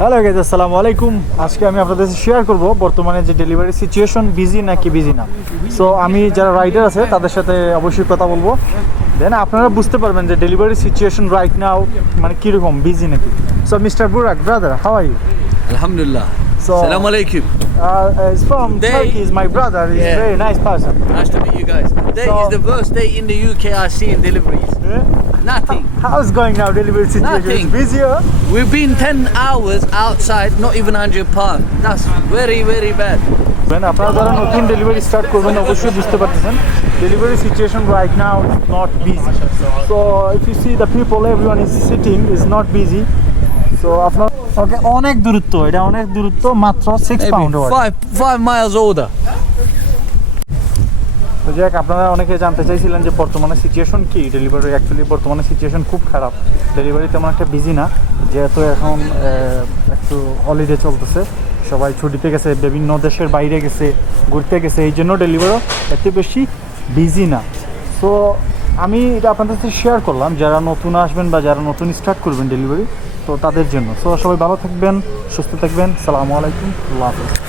Hello guys, আসসালামু আলাইকুম। আজকে আমি আপনাদের সাথে শেয়ার করব বর্তমানে যে ডেলিভারি সিচুয়েশন বিজি নাকি বিজি না। সো আমি যারা রাইডার আছে তাদের সাথে অবশ্যই কথা বলবো, দেন আপনারা বুঝতে পারবেন যে ডেলিভারি সিচুয়েশন রাইট নাও মানে কীরকম, বিজি নাকি। So mister Burak, brother, how are you? Alhamdulillah. So, Assalamu alaikum. He's from Turkey, he's my brother, he's a very nice person. Nice to meet you guys. Today So- is the worst day in the UK I see in deliveries. Nothing. How's going now delivery situation? Nothing. It's busy, huh? We've been 10 hours outside, not even £100. That's very, very bad. আপনারা যারা নতুন delivery start করবেন অবশ্যই বুঝতে পারতেছেন delivery situation right now is not busy. So if you see the people everyone is sitting is not busy. So আপনার okay অনেক দূরত্ব, এটা অনেক দূরত্ব, মাত্র 6 পাউন্ড। Five miles older. তো যাক, আপনারা অনেকে জানতে চাইছিলেন যে বর্তমানে সিচুয়েশন কি ডেলিভারি। অ্যাকচুয়ালি বর্তমানে সিচুয়েশন খুব খারাপ, ডেলিভারি তেমন একটা বিজি না, যেহেতু এখন একটু হলিডে চলতেছে, সবাই ছুটিতে গেছে, বিভিন্ন দেশের বাইরে গেছে, ঘুরতে গেছে, এই জন্য ডেলিভারিও এত বেশি বিজি না। সো আমি এটা আপনাদের সাথে শেয়ার করলাম যারা নতুন আসবেন বা যারা নতুন স্টার্ট করবেন ডেলিভারি, তো তাদের জন্য। সো সবাই ভালো থাকবেন, সুস্থ থাকবেন। আসসালামু আলাইকুম, আল্লাহ হাফেজ।